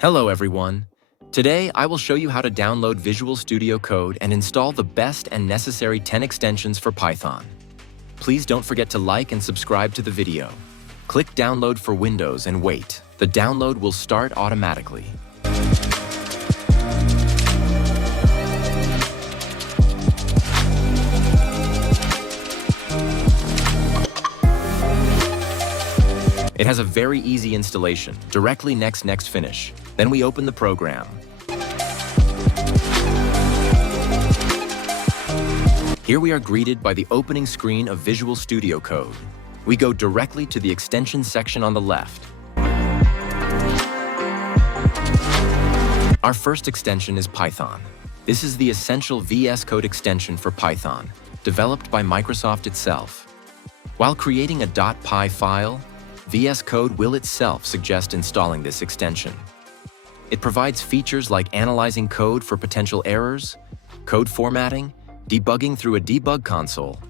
Hello everyone. Today I will show you how to download Visual Studio Code and install the best and necessary 10 extensions for Python. Please don't forget to like and subscribe to the video. Click Download for Windows and wait. The download will start automatically. It has a very easy installation, directly next finish. Then we open the program. Here we are greeted by the opening screen of Visual Studio Code. We go directly to the extension section on the left. Our first extension is Python. This is the essential VS Code extension for Python, developed by Microsoft itself. While creating a .py file, VS Code will itself suggest installing this extension. It provides features like analyzing code for potential errors, code formatting, debugging through a debug console,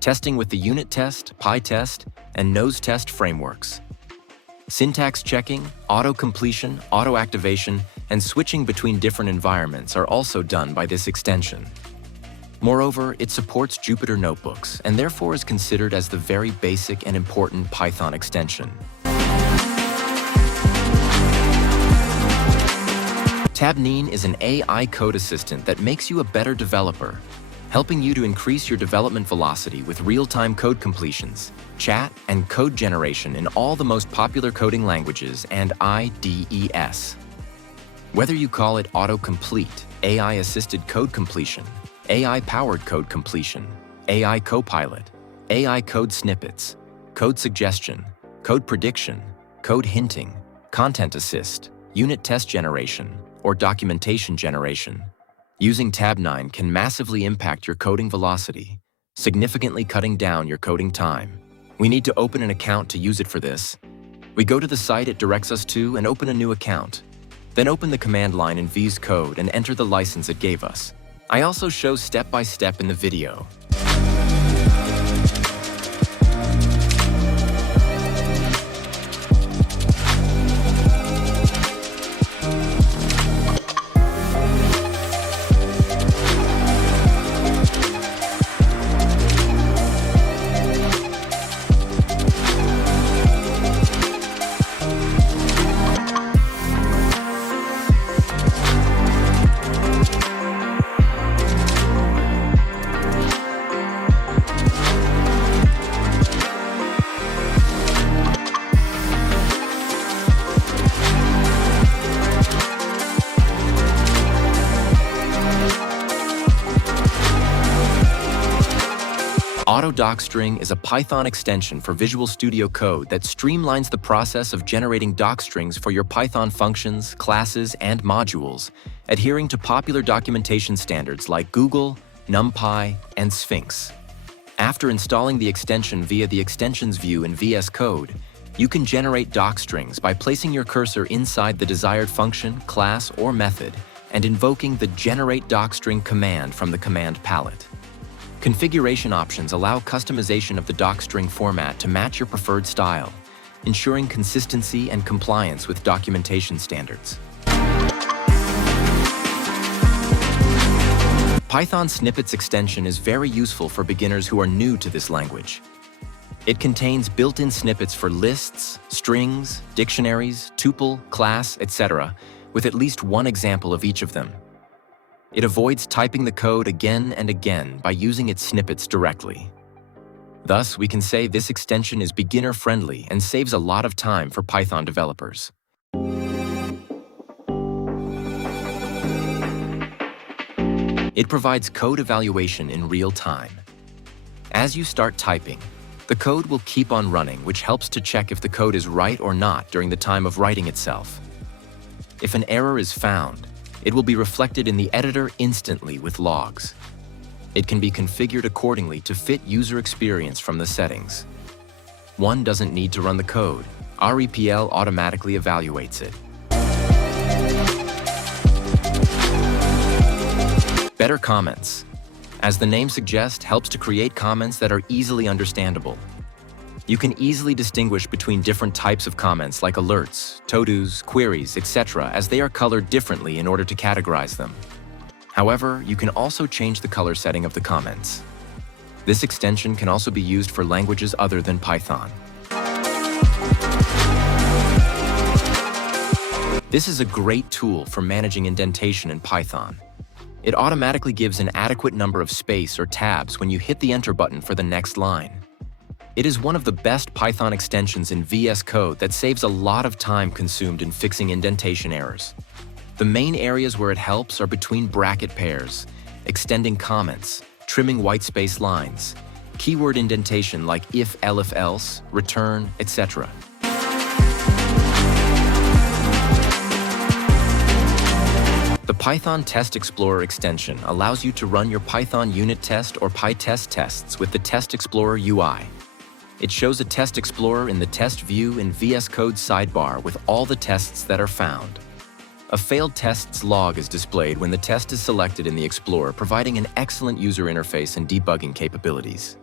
testing with the unit test, PyTest, and nose test frameworks. Syntax checking, auto-completion, auto-activation, and switching between different environments are also done by this extension. Moreover, it supports Jupyter notebooks and therefore is considered as the very basic and important Python extension. Tabnine is an AI code assistant that makes you a better developer, helping you to increase your development velocity with real-time code completions, chat, and code generation in all the most popular coding languages and IDEs. Whether you call it autocomplete, AI-assisted code completion, AI-powered code completion, AI Copilot, AI code snippets, code suggestion, code prediction, code hinting, content assist, unit test generation, or documentation generation, using Tabnine can massively impact your coding velocity, significantly cutting down your coding time. We need to open an account to use it for this. We go to the site it directs us to and open a new account. Then open the command line in VS Code and enter the license it gave us. I also show step-by-step in the video. AutoDocstring is a Python extension for Visual Studio Code that streamlines the process of generating docstrings for your Python functions, classes, and modules, adhering to popular documentation standards like Google, NumPy, and Sphinx. After installing the extension via the Extensions view in VS Code, you can generate docstrings by placing your cursor inside the desired function, class, or method, and invoking the Generate Docstring command from the command palette. Configuration options allow customization of the docstring format to match your preferred style, ensuring consistency and compliance with documentation standards. Python Snippets extension is very useful for beginners who are new to this language. It contains built-in snippets for lists, strings, dictionaries, tuple, class, etc., with at least one example of each of them. It avoids typing the code again and again by using its snippets directly. Thus, we can say this extension is beginner-friendly and saves a lot of time for Python developers. It provides code evaluation in real time. As you start typing, the code will keep on running, which helps to check if the code is right or not during the time of writing itself. If an error is found, it will be reflected in the editor instantly with logs. It can be configured accordingly to fit user experience from the settings. One doesn't need to run the code. AREPL automatically evaluates it. Better comments. As the name suggests, helps to create comments that are easily understandable. You can easily distinguish between different types of comments like alerts, to-dos, queries, etc., as they are colored differently in order to categorize them. However, you can also change the color setting of the comments. This extension can also be used for languages other than Python. This is a great tool for managing indentation in Python. It automatically gives an adequate number of space or tabs when you hit the Enter button for the next line. It is one of the best Python extensions in VS Code that saves a lot of time consumed in fixing indentation errors. The main areas where it helps are between bracket pairs, extending comments, trimming whitespace lines, keyword indentation like if, elif, else, return, etc. The Python Test Explorer extension allows you to run your Python unit test or PyTest tests with the Test Explorer UI. It shows a Test Explorer in the test view in VS Code sidebar with all the tests that are found. A failed tests log is displayed when the test is selected in the Explorer, providing an excellent user interface and debugging capabilities.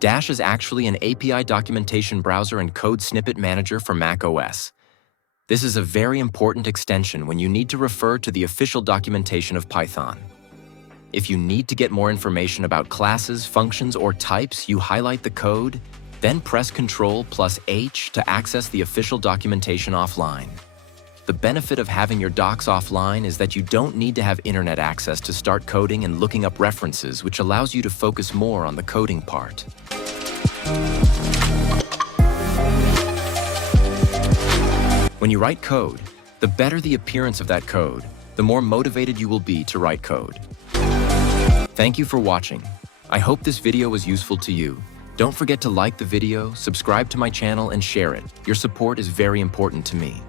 Dash is actually an API documentation browser and code snippet manager for Mac OS. This is a very important extension when you need to refer to the official documentation of Python. If you need to get more information about classes, functions, or types, you highlight the code, then press Ctrl+H to access the official documentation offline. The benefit of having your docs offline is that you don't need to have internet access to start coding and looking up references, which allows you to focus more on the coding part. When you write code, the better the appearance of that code, the more motivated you will be to write code. Thank you for watching. I hope this video was useful to you. Don't forget to like the video, subscribe to my channel, and share it. Your support is very important to me.